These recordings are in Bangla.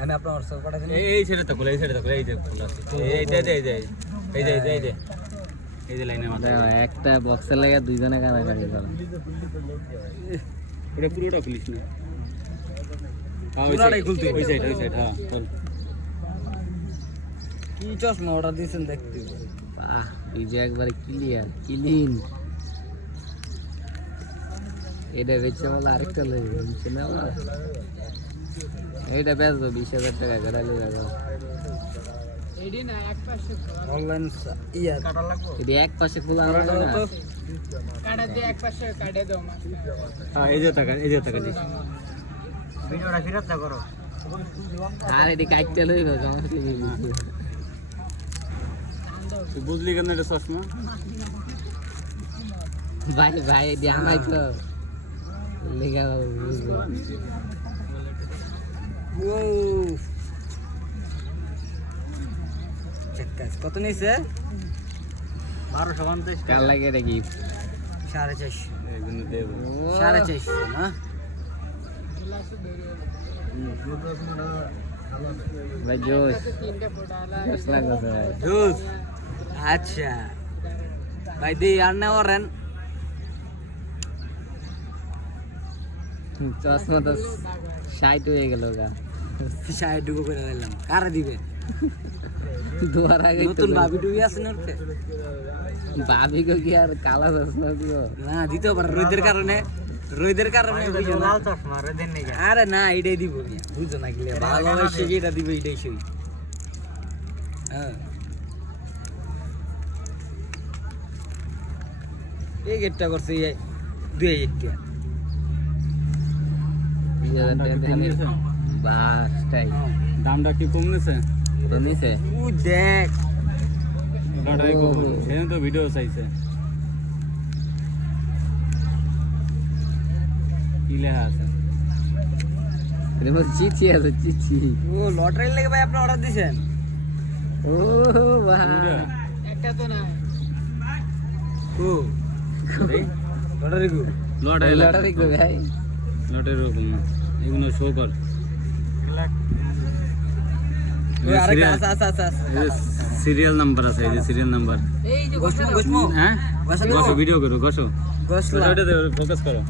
আমি আপনার হোয়াটসঅ্যাপ পাঠাই দিন। এই ছেড়ে তো এই ছেড়ে তো এই যে ফুল আছে এই যে লাইনের মাথা একটা বক্সের লাগে দুইজনে কানাকানি করে এটা পুরোটা খুলিস না পুরোটাই খুলতে ওই সাইড হ্যাঁ চল কি চশমা অর্ডার দিয়েছেন দেখতে বাহ ডিজে একবারে ক্লিয়ার ক্লিন এটা বেচে বলে আরেকটা লই নিচে না এইটা বেচবো 20,000 টাকা করে লাগবে এডি না এক পাশে অনলাইন ইয়া কাটা লাগবে এডি এক পাশে খোলা না কাটা দিয়ে এক পাশে কাটে দাও মা হ্যাঁ এই যে টাকা দিস ভিডিওটা ফিরত করো আর এডি কাটতে লইব সমস্যা কি তুই বুঝলি কেন এটা চশমা ভাই এডি আমাই তো লেগা বুঝবো ও চেক কত নিছে 1250 কাল লাগে এটা কি 450 এগুলো দেব 450 না ভাই জোস তিনটে ফোটা আলা জোস লাগছে ভাই জুস আচ্ছা ভাই দি আর না ওরেন চশমা তো 60 হয়ে গেল গা ফিশায় ডুবো করে দিলাম কারে দিবে দুয়ার আগে নতুন ভাবি ডুবি আছে নরতে ভাবি কো কি আর কালা চশমা দিব না দিতে পারে রোদের কারণে বুঝো না লাল চশমা রে দেন নাই আরে না এইটাই দিব মিয়া বুঝো না গিলে ভালোবাসে যেটা দিবে এইটাই সই হ্যাঁ এই গেটটা করছে 2000 টাকা বাসটাই দামটা কি কম নিছে কমিছে ও দেখ ওটাই কম সেদিন তো ভিডিও চাইছে কি লেখা আছে এর মধ্যে চিঠি আছে চিঠি ও লটারি লাগে ভাই আপনি অর্ডার দিবেন ও বাহ একটা তো না ও এই লটারি গো লটারি লটারি কো ভাই লটারি রকম এগুলো শো কর ওই আরেকটা আছে সিরিয়াল নাম্বার আছে এই যে সিরিয়াল নাম্বার এই যে গোসমো হ্যাঁ গসো ভিডিও করো গসো গোসলা ওটা ফোকাস করো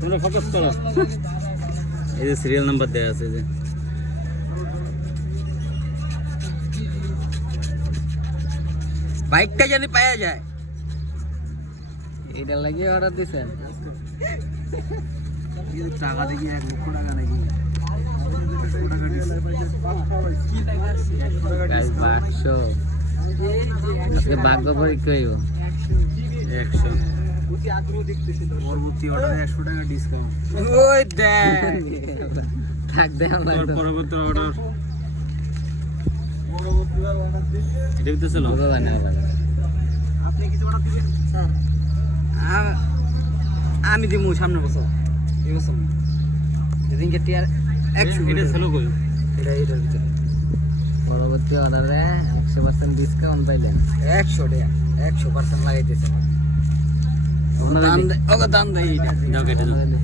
তোমরা ফোকাস করো এই যে সিরিয়াল নাম্বার দেয়া আছে যে বাইকটা জানি পাওয়া যায় এটা লাগিয়ে অর্ডার দিছেন টাকা দেখি 1 লক্ষ টাকা নাকি গাইস বাক্স আজকে ভাগ্য পরীক্ষা হইব 100 পরবর্তী অর্ডারে 100 টাকা ডিসকাউন্ট ওই দেখ থাক দে আমরা তোর পরবর্তী অর্ডার এটা তো চলো ভগবান আপনি কিছু অর্ডার দিবেন স্যার আমি দিমু সামনে বছর এই বছর যেদিনকে টিয়ার 100 এটা চলো কই এটার ভিতরে পরবর্তী অর্ডারে 100% ডিসকাউন্ট পাইলেন 100 টাকা 100% লাগাইতেছে দাম দেয় এইটা দাও কেটে দাও